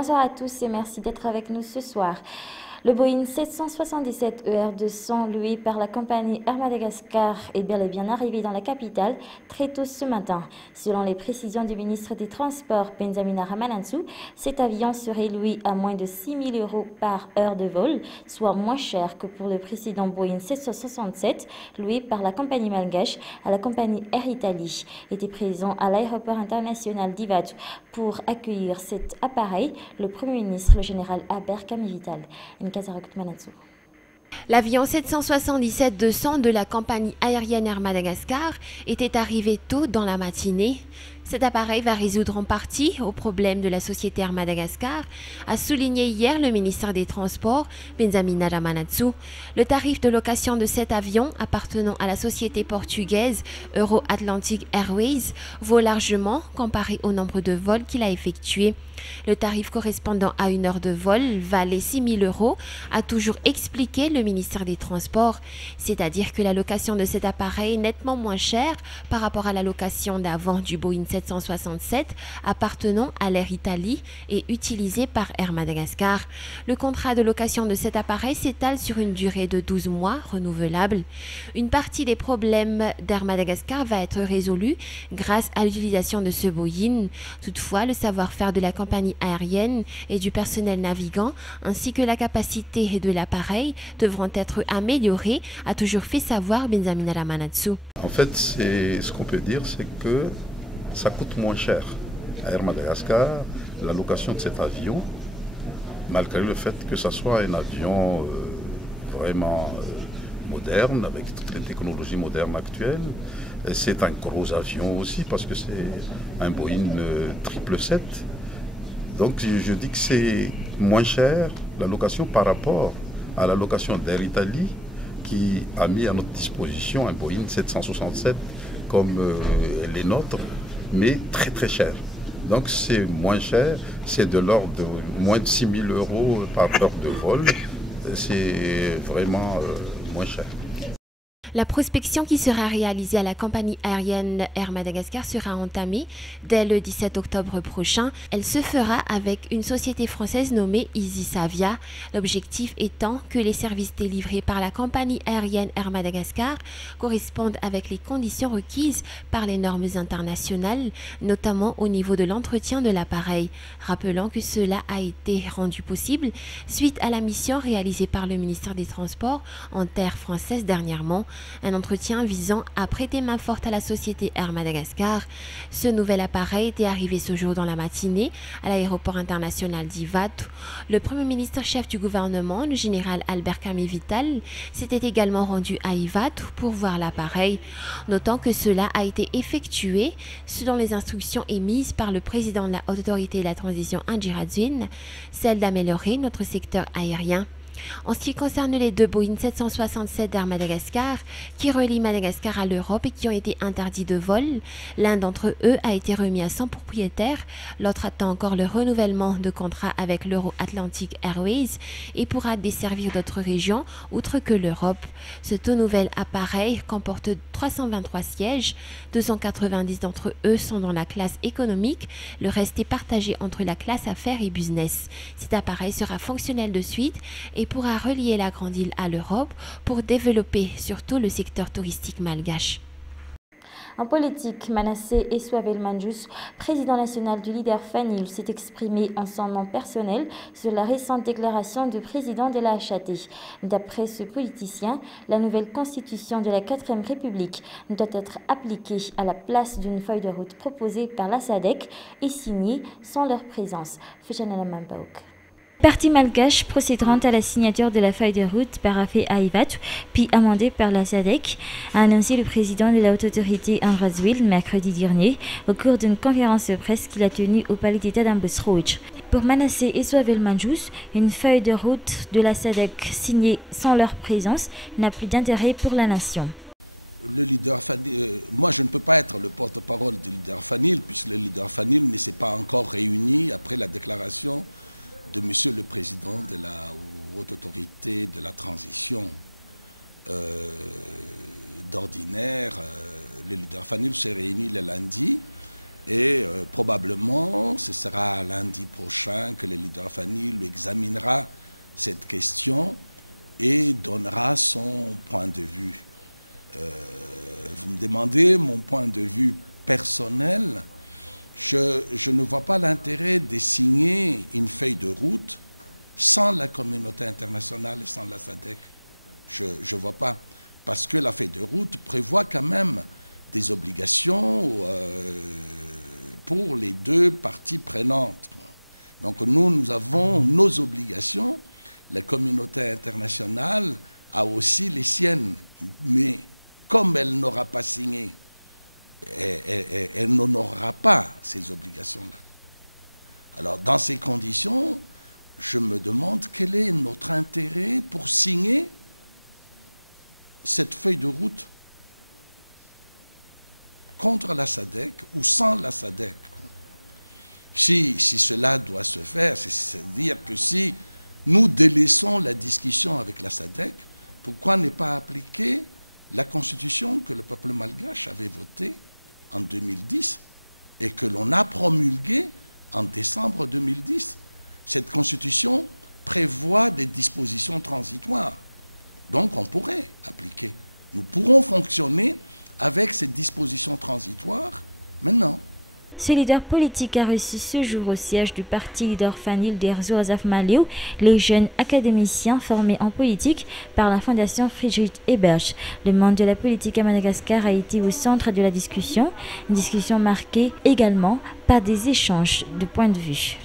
Bonsoir à tous et merci d'être avec nous ce soir. Le Boeing 777 ER200 loué par la compagnie Air Madagascar est bel et bien arrivé dans la capitale très tôt ce matin. Selon les précisions du ministre des Transports, Benzamina Ramanansou, cet avion serait loué à moins de 6 000 € par heure de vol, soit moins cher que pour le précédent Boeing 767 loué par la compagnie malgache à la compagnie Air Italy. Était présent à l'aéroport international d'Ivato pour accueillir cet appareil le Premier ministre, le général Albert Kamivital. L'avion 777-200 de la compagnie aérienne Air Madagascar était arrivé tôt dans la matinée. Cet appareil va résoudre en partie aux problèmes de la société Air Madagascar, a souligné hier le ministère des Transports, Benzamina Ramanansou. Le tarif de location de cet avion appartenant à la société portugaise Euro-Atlantic Airways vaut largement comparé au nombre de vols qu'il a effectués. Le tarif correspondant à une heure de vol valait 6 000 €, a toujours expliqué le ministère des Transports. C'est-à-dire que la location de cet appareil est nettement moins chère par rapport à la location d'avant du Boeing 767 appartenant à l'Air Italy et utilisé par Air Madagascar. Le contrat de location de cet appareil s'étale sur une durée de 12 mois renouvelable. Une partie des problèmes d'Air Madagascar va être résolue grâce à l'utilisation de ce Boeing. Toutefois, le savoir-faire de la compagnie aérienne et du personnel navigant ainsi que la capacité de l'appareil devront être améliorés, a toujours fait savoir Benzamina Ramanansou. En fait, ce qu'on peut dire, c'est que ça coûte moins cher à Air Madagascar la location de cet avion, malgré le fait que ce soit un avion vraiment moderne, avec toutes les technologies modernes actuelles. C'est un gros avion aussi, parce que c'est un Boeing 777. Donc je dis que c'est moins cher la location par rapport à la location d'Air Italy, qui a mis à notre disposition un Boeing 767 comme les nôtres, mais très très cher. Donc c'est moins cher, c'est de l'ordre de moins de 6 000 € par heure de vol, c'est vraiment moins cher. La prospection qui sera réalisée à la compagnie aérienne Air Madagascar sera entamée dès le 17 octobre prochain. Elle se fera avec une société française nommée Easy Savia. L'objectif étant que les services délivrés par la compagnie aérienne Air Madagascar correspondent avec les conditions requises par les normes internationales, notamment au niveau de l'entretien de l'appareil. Rappelons que cela a été rendu possible suite à la mission réalisée par le ministère des Transports en terre française dernièrement. Un entretien visant à prêter main forte à la société Air Madagascar. Ce nouvel appareil était arrivé ce jour dans la matinée à l'aéroport international d'Ivato. Le Premier ministre chef du gouvernement, le général Albert Kamivital, s'était également rendu à Ivato pour voir l'appareil. Notant que cela a été effectué selon les instructions émises par le président de la Haute Autorité de la Transition Indira Dzwin, celle d'améliorer notre secteur aérien. En ce qui concerne les deux Boeing 767 d'Air Madagascar qui relient Madagascar à l'Europe et qui ont été interdits de vol, l'un d'entre eux a été remis à son propriétaire, l'autre attend encore le renouvellement de contrat avec l'Euro-Atlantic Airways et pourra desservir d'autres régions outre que l'Europe. Ce tout nouvel appareil comporte 323 sièges, 290 d'entre eux sont dans la classe économique, le reste est partagé entre la classe affaires et business. Cet appareil sera fonctionnel de suite et pourra relier la Grande Île à l'Europe pour développer surtout le secteur touristique malgache. En politique, Manasseh Eswaveli Manjus, président national du leader FANIL, s'est exprimé en son nom personnel sur la récente déclaration du président de la HAT. D'après ce politicien, la nouvelle constitution de la 4e République doit être appliquée à la place d'une feuille de route proposée par la SADC et signée sans leur présence. Parti malgache procéderont à la signature de la feuille de route paraphée à Ivato, puis amendée par la SADC, a annoncé le président de la Haute Autorité Indira Dzwin mercredi dernier au cours d'une conférence de presse qu'il a tenue au palais d'État d'Ambosrouj. Pour Manasseh Eswaveli Manjus, une feuille de route de la SADC signée sans leur présence n'a plus d'intérêt pour la nation. Le leader FANIL, moi je ne peux pas être le porte-parole du leader FANIL puisque le leader FANIL ne s'est pas encore réuni après la déclaration de Monsieur le Président de la Haute Autorité de la Transition. D'ordinaire, le leader FANIL s'est réuni le lundi Et probablement, ce sera lundi prochain que le leader FANIL examinera cette question et donnera son point de vue. Vous me demandez mon point de vue personnel. Je ne vois pas l'intérêt de signer une feuille de route sans la communauté internationale et sans la SADC. Je ne vois pas. Parce que la feuille de route prévoit quand même des obligations pour les deux parties prenantes. Donc nous avons nos obligations. La communauté internationale a aussi les siennes. Mais comme elle n'aura pas signé, elle n'honorera pas ces obligations-là. Alors, dans ces conditions, je me demande quel est notre intérêt pour signer cette feuille de route contre la SADC ou sans la SADC. Si cela doit se faire, c'est-à-dire que si nous délaissons la discussion avec la SADC, pourquoi ne pas appliquer la constitution que le peuple malgache avait votée en 2010 et que l'on a promulguée en décembre 2010. Cette constitution prévoit des dispositions transitoires. Donc on pourrait appliquer. Nous pourrons fonctionner avec ces dispositions transitoires maintenant. Ce leader politique a reçu ce jour au siège du parti leader FANIL d'Erzo Azaf Maliou les jeunes académiciens formés en politique par la fondation Friedrich Ebert. Le monde de la politique à Madagascar a été au centre de la discussion, une discussion marquée également par des échanges de points de vue.